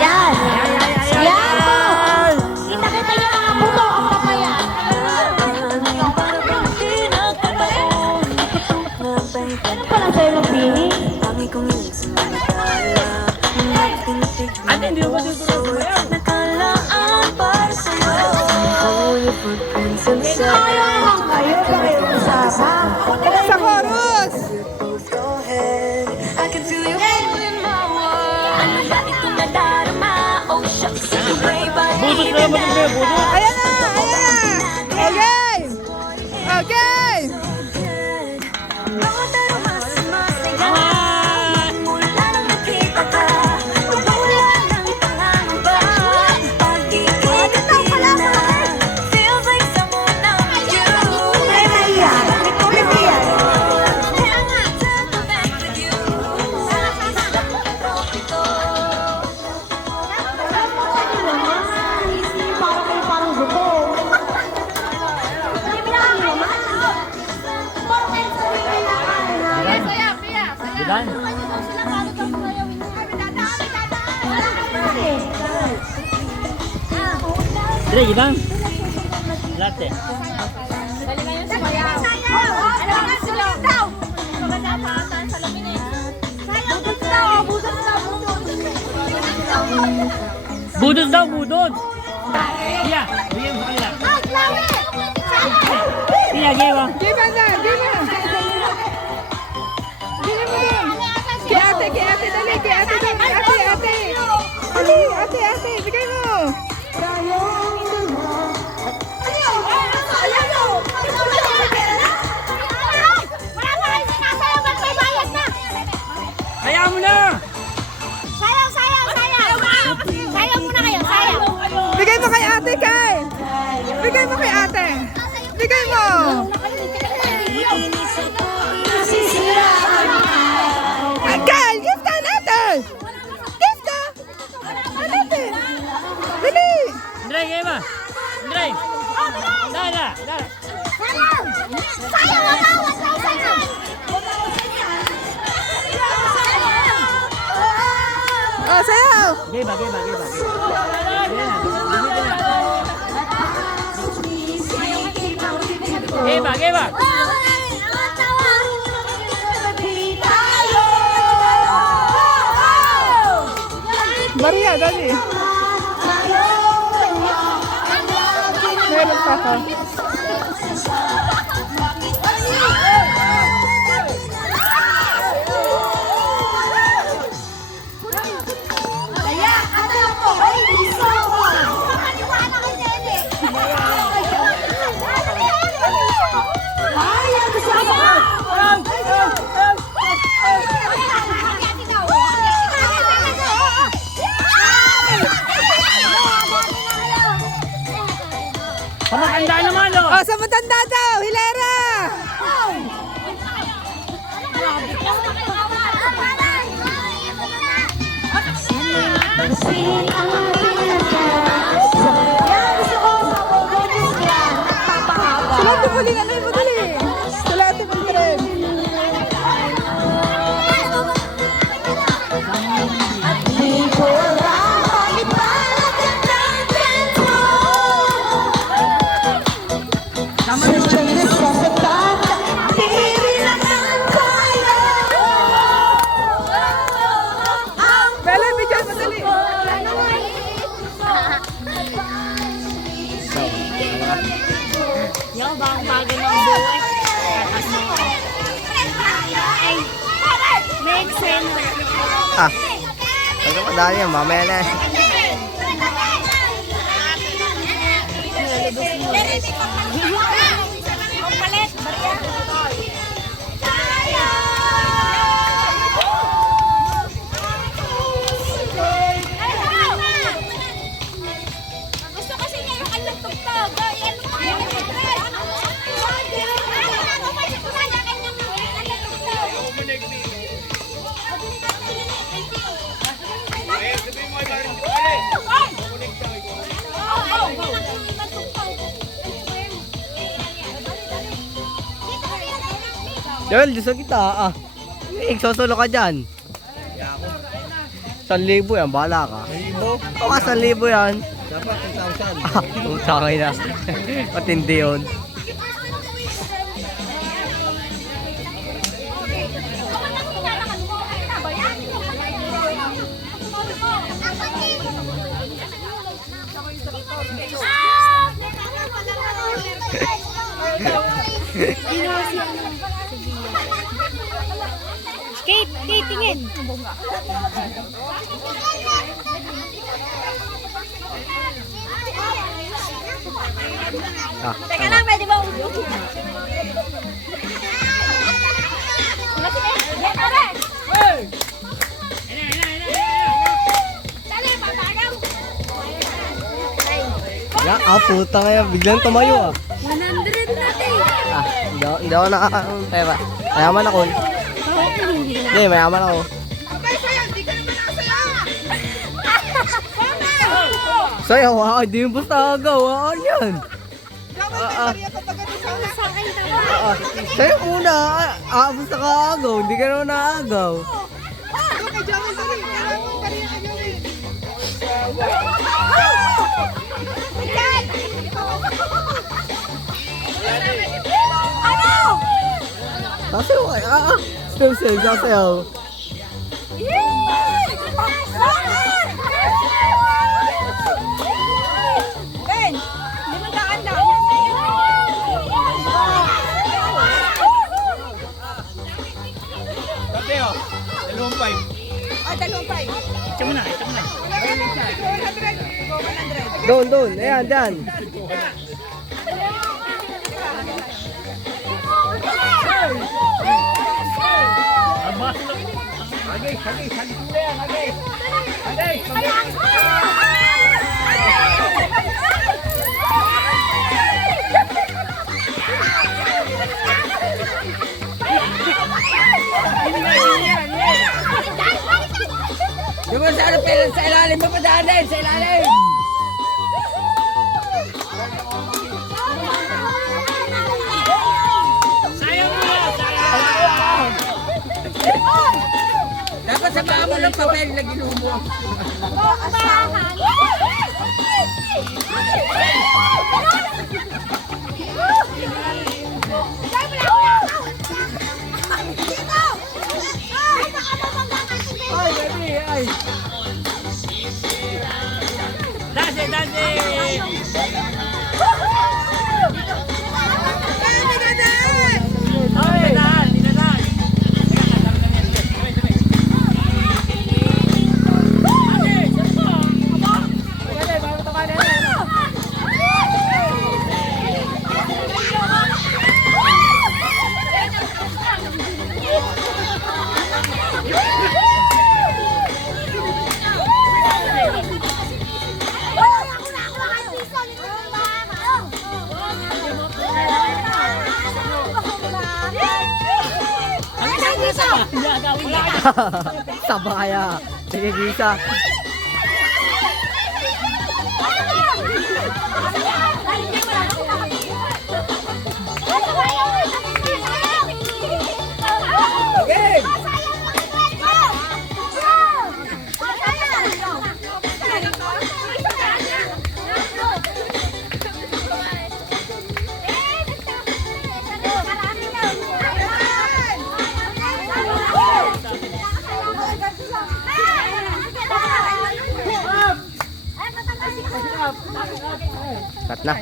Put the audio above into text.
Yan! Yan! Kita-kita niyo mga puto ang papaya. Ano pala sa'yo ng pini? Ate, hindi mo dito sumayaw. Ayaw naman kayo, pakiusapa. Sa chorus! Budot na naman ito, budot. Ayan na! Ayan na! Okay! Okay! Ay, Maria, may komedi yan. Parang kayo parang gutom. Dilan? Dire, Dilan? Latte. Budot daw, budot. Iya, bigyan mo kanila. Iya, giwa. Give us that! Give us! Give mo din! Kay ate! Kay ate! Dali! Kay ate! Dali! Ate! Ate! Dali! Ate! Ate! Bigay mo! Kaya mo na! Bigay mo kay ate, Kay! Bigay mo kay ate! Bigay mo! Kay! Gift ka natin! Gift ka! Ate! Dali! Andre, kaya ba? Andre! Dala! Dala! Oh, sayaw! Giba, giba, giba. Giba, giba. Maria, dali! Meron pa ka. Pamatanda naman, oh! Oh, sa matanda daw! Hilera! Sulati mo din, ano mo dali? Sulati mo din. Bella, bigyan mo dali. Yung bang bago ng buhay. Make sense. Ah, huwag madali yan, mamaya na. Gusto kasi niya yung alatugtog. Joel, gusto kita ah. Sosolo ka dyan. 1,000 yan, bahala ka. 1,000? Baka 1,000 yan. Dapat 2,000. Utangay na. Matindi yun. Kate, tingin. Ah, Teka lang, pwede ba ulo? puta ngayon. Biglang tumayo ah. 100 natin. Ah, hindi ako pera. Mayaman ako. Hindi, mayaman ako. Abay, sayo, hindi ka naman nakasayaw. Sayo, hindi yung basta agaw. Yan. Gawin may Maria kapag ano sana. Sa akin tama. Sayo muna. Basta ka agaw. Hindi ka naman naagaw. Okay, Joey, dali. Kailangan mo Maria ka, Joey. Sasayaw ka. Stem cell, sasayaw. Ben, 500 lang. Kape oh. 2,500. Ah, 2,500. Ito mo na, ito mo na. 100. Doon. Ayan, dyan. Aba. Agay, saging na yan, agay. Agay, Yung sa ano pala sa ilalim mo pa daanin, sa ilalim. Sayang mo, sayang. Dapat sa paa mo ng papel na ginubo. Ay, baby, ay. Dance, dance. Oh, dinadaan, dinadaan. Sabaya. Sige, gisa. Cut na.